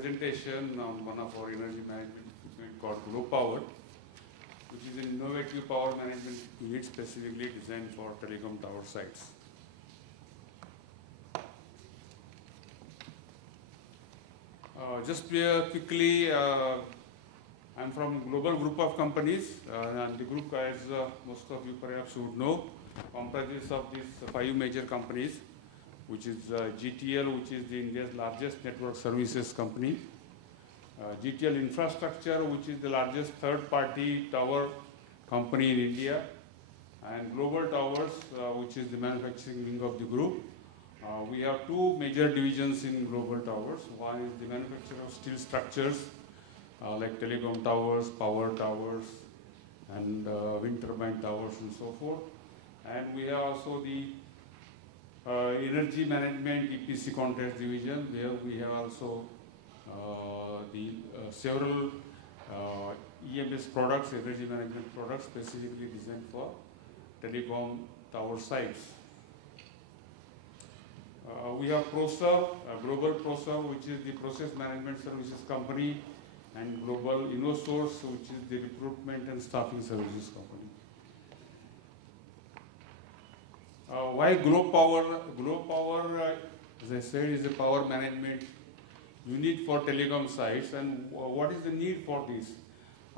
presentation on one of our energy management equipment called GloPower, which is an innovative power management unit specifically designed for telecom tower sites. Just quickly, I'm from a global group of companies, and the group, as most of you perhaps would know, comprises of these 5 major companies, which is GTL, which is the India's largest network services company, GTL Infrastructure, which is the largest third-party tower company in India, and Global Towers, which is the manufacturing wing of the group. We have 2 major divisions in Global Towers. One is the manufacture of steel structures, like telecom towers, power towers, and wind turbine towers, and so forth. And we have also the energy management EPC contracts division, where we have also several EMS products, energy management products, specifically designed for telecom tower sites. We have ProServe, Global ProServe, which is the process management services company, and Global InnoSource, which is the recruitment and staffing services company. Why GloPower? GloPower, as I said, is a power management unit for telecom sites. And what is the need for this?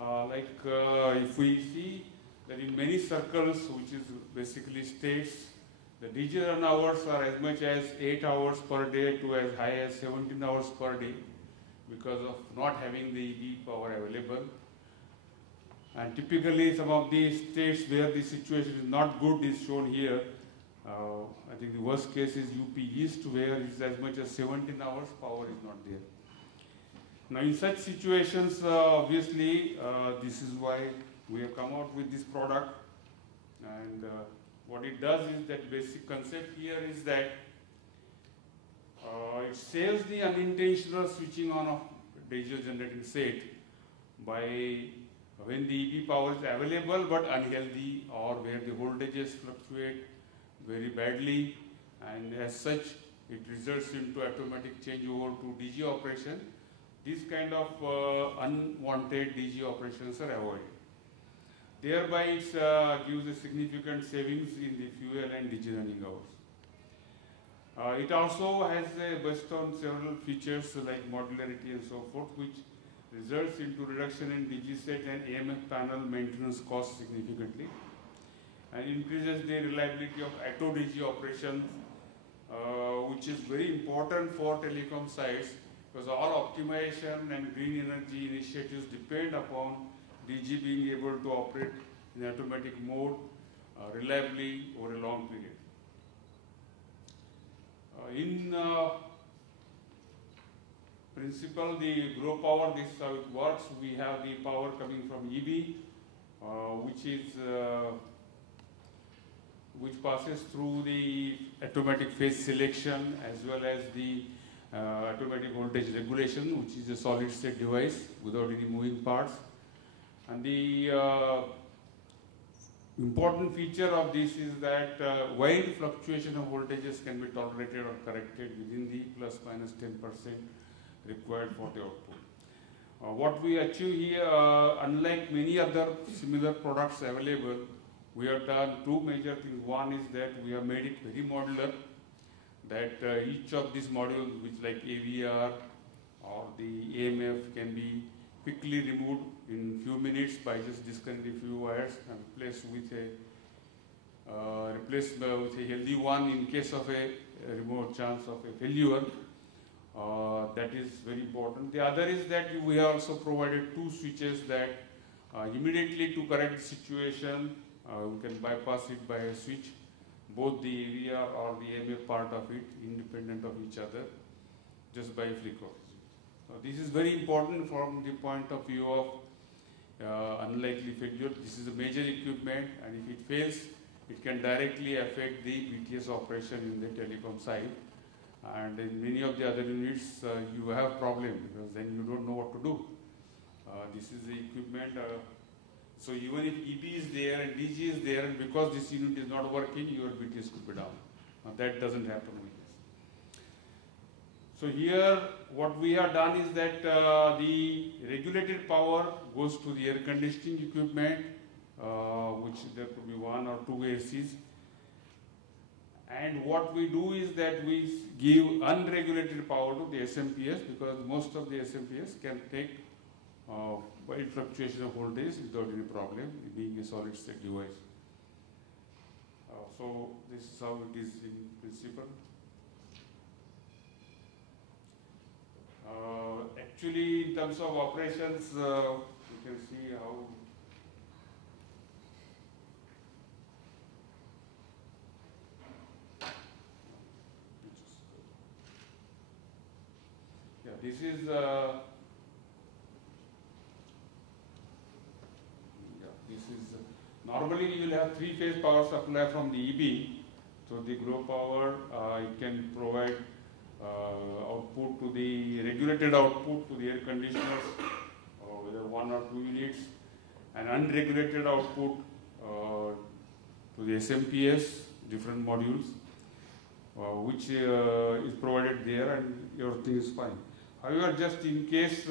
If we see that in many circles, which is basically states, the DG run hours are as much as 8 hours per day to as high as 17 hours per day because of not having the EV power available. And typically some of the states where the situation is not good is shown here. I think the worst case is UP East, where it's as much as 17 hours power is not there. Now in such situations, obviously, this is why we have come out with this product. And what it does is that basic concept here is that it saves the unintentional switching on of diesel generating set by when the EV power is available but unhealthy, or where the voltages fluctuate very badly, and as such it results into automatic changeover to DG operation. These kind of unwanted DG operations are avoided. Thereby it gives a significant savings in the fuel and DG running hours. It also has based on several features like modularity and so forth, which results into reduction in DG set and AMF panel maintenance costs significantly, and increases the reliability of auto DG operations, which is very important for telecom sites, because all optimization and green energy initiatives depend upon DG being able to operate in automatic mode reliably over a long period. In principle, the GloPower, this is how it works. We have the power coming from EB, which passes through the automatic phase selection as well as the automatic voltage regulation, which is a solid state device without any moving parts. And the important feature of this is that wide fluctuation of voltages can be tolerated or corrected within the plus minus 10% required for the output. What we achieve here, unlike many other similar products available, we have done 2 major things. One is that we have made it very modular, that each of these modules, which like AVR or the AMF, can be quickly removed in few minutes by just disconnecting a few wires and replaced with a healthy one in case of a remote chance of a failure. That is very important. The other is that we have also provided 2 switches that immediately to correct the situation, we can bypass it by a switch, both the AVR or the AMF part of it, independent of each other, just by frequency. So this is very important from the point of view of unlikely failure. This is a major equipment, and if it fails, it can directly affect the BTS operation in the telecom site. And in many of the other units, you have problem because then you don't know what to do. This is the equipment. So even if EB is there and DG is there, and because this unit is not working, your BTS could be down. That doesn't happen with this. So here what we have done is that the regulated power goes to the air conditioning equipment, which there could be one or two ACs. And what we do is that we give unregulated power to the SMPS, because most of the SMPS can take wide fluctuation of voltage without any problem, being a solid state device. So this is how it is in principle. Actually, in terms of operations, you can see how. Yeah, this is. Normally, you will have three-phase power supply from the EB. So the grow power, it can provide output to the regulated output to the air conditioners, whether 1 or 2 units, and unregulated output to the SMPS, different modules, which is provided there, and everything is fine. However, just in case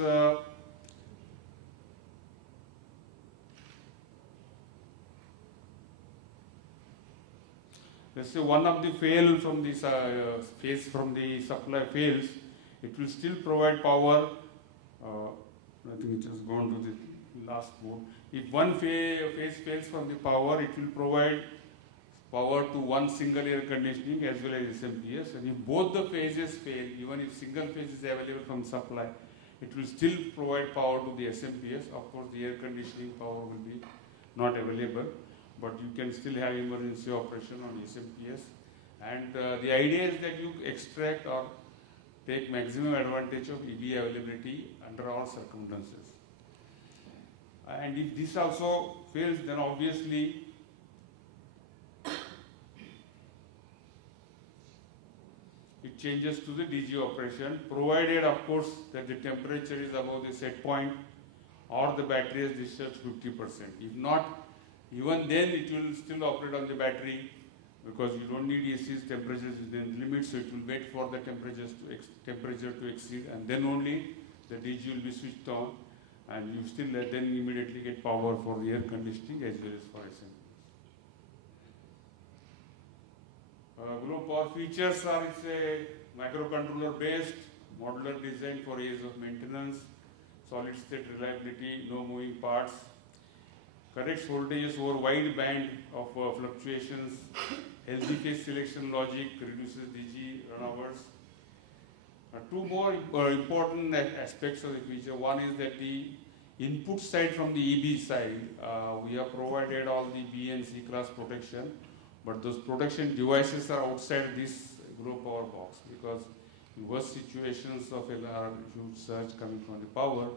let's say one of the fail from this phase from the supply fails, it will still provide power. I think it has gone to the last mode. If one phase fails from the power, it will provide power to one single air conditioning as well as SMPS. And if both the phases fail, even if single phase is available from supply, it will still provide power to the SMPS. Of course, the air conditioning power will be not available, but you can still have emergency operation on SMPS. And the idea is that you extract or take maximum advantage of EB availability under all circumstances. And if this also fails, then obviously it changes to the DG operation, provided of course that the temperature is above the set point or the battery has discharged 50%. If not, even then it will still operate on the battery, because you don't need AC's temperature is within the limit, so it will wait for the temperature to exceed, and then only the DG will be switched on, and you still then immediately get power for the air conditioning as well as for SMPS. Globe Power features are, it's a microcontroller based, modular design for ease of maintenance, solid state reliability, no moving parts, corrects voltages over wide band of fluctuations, healthy phase selection logic, reduces DG run hours. Two more important aspects of the feature. One is that the input side from the EB side, we have provided all the B and C class protection, but those protection devices are outside this Globe Power box, because in worst situations of a huge surge coming from the power,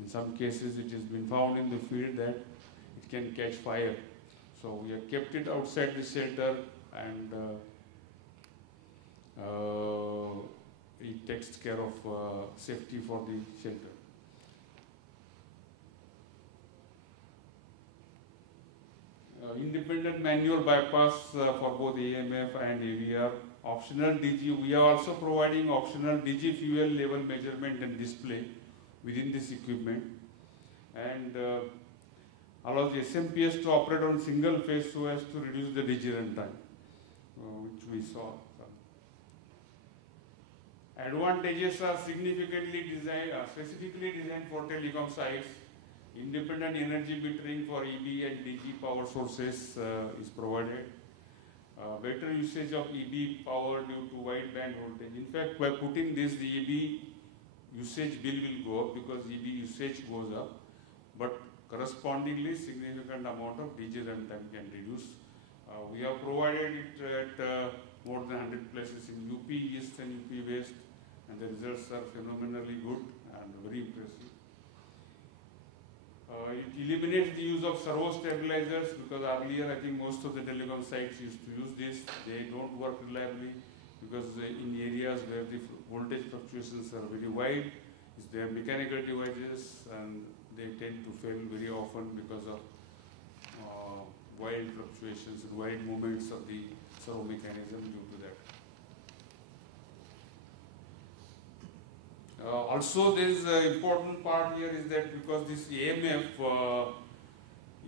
in some cases it has been found in the field that it can catch fire. So we have kept it outside the shelter, and it takes care of safety for the shelter. Independent manual bypass for both AMF and AVR. Optional DG, we are also providing optional DG fuel level measurement and display within this equipment, and allows the SMPS to operate on single phase so as to reduce the DG runtime, which we saw. Advantages are significantly designed, specifically designed for telecom sites. Independent energy metering for EB and DG power sources is provided. Better usage of EB power due to wide band voltage. In fact, by putting this, the EB usage bill will go up because EB usage goes up, but correspondingly significant amount of DG runtime can reduce. We have provided it at more than 100 places in UP East and UP West, and the results are phenomenally good and very impressive. It eliminates the use of servo stabilizers, because earlier I think most of the telecom sites used to use this. They don't work reliably because in areas where the voltage fluctuations are very wide, they are mechanical devices and they tend to fail very often because of wide fluctuations and wide movements of the servo mechanism due to that. Also, there is an important part here is that because this AMF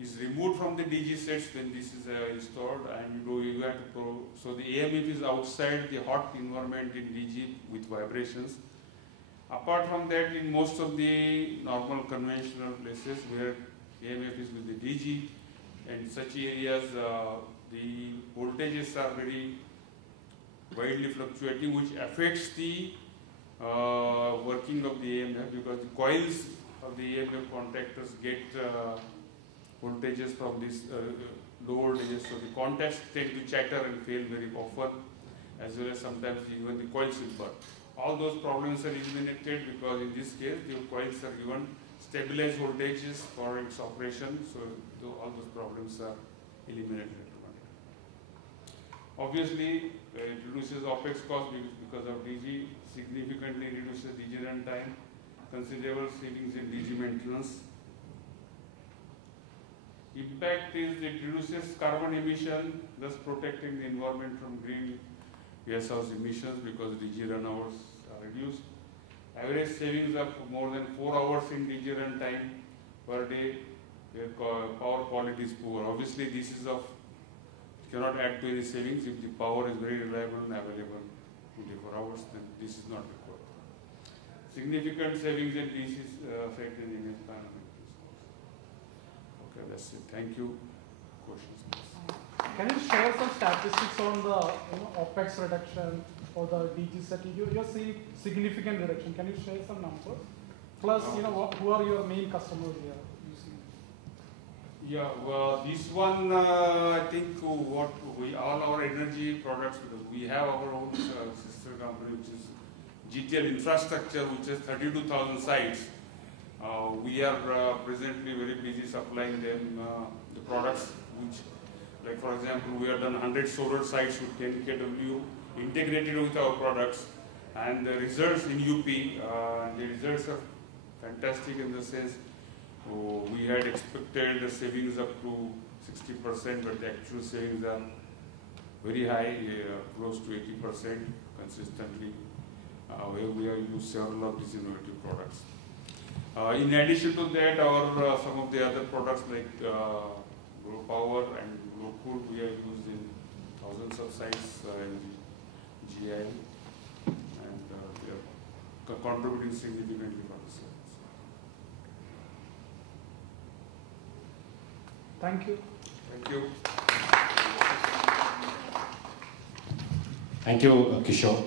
is removed from the DG sets when this is installed, and you have to so the AMF is outside the hot environment in DG with vibrations. Apart from that, in most of the normal conventional places where AMF is with the DG, and such areas the voltages are very widely fluctuating, which affects the working of the AMF, because the coils of the AMF contactors get voltages from these low voltages, so the contacts tend to chatter and fail very often, as well as sometimes even the coils will burn. All those problems are eliminated because in this case the coils are given stabilized voltages for its operation, so all those problems are eliminated. Obviously, it reduces OPEX cost because of DG, significantly reduces DG run time, considerable savings in DG maintenance. Impact is it reduces carbon emission, thus protecting the environment from greenhouse emissions because DG run hours are reduced. Average savings of more than 4 hours in DG run time per day where power quality is poor. Obviously, this is of cannot add to any savings if the power is very reliable and available 24 hours, then this is not required. Significant savings in DC effect and image panel. Okay, that's it. Thank you. Questions, please. Can you share some statistics on the OPEX reduction for the DG set? You're seeing significant reduction. Can you share some numbers? Plus, who are your main customers here? Yeah, well, this one, I think all our energy products, because we have our own sister company, which is GTL Infrastructure, which has 32,000 sites. We are presently very busy supplying them the products, which, like for example, we have done 100 solar sites with 10 kW integrated with our products, and the results in UP, the results are fantastic in the sense. We had expected the savings up to 60%, but the actual savings are very high, close to 80% consistently, where we have used several of these innovative products. In addition to that, our some of the other products like Glow Power and Glow Cool, we are used in thousands of sites in GI, and we are contributing significantly for the sales. Thank you. Thank you. Thank you, Kishore.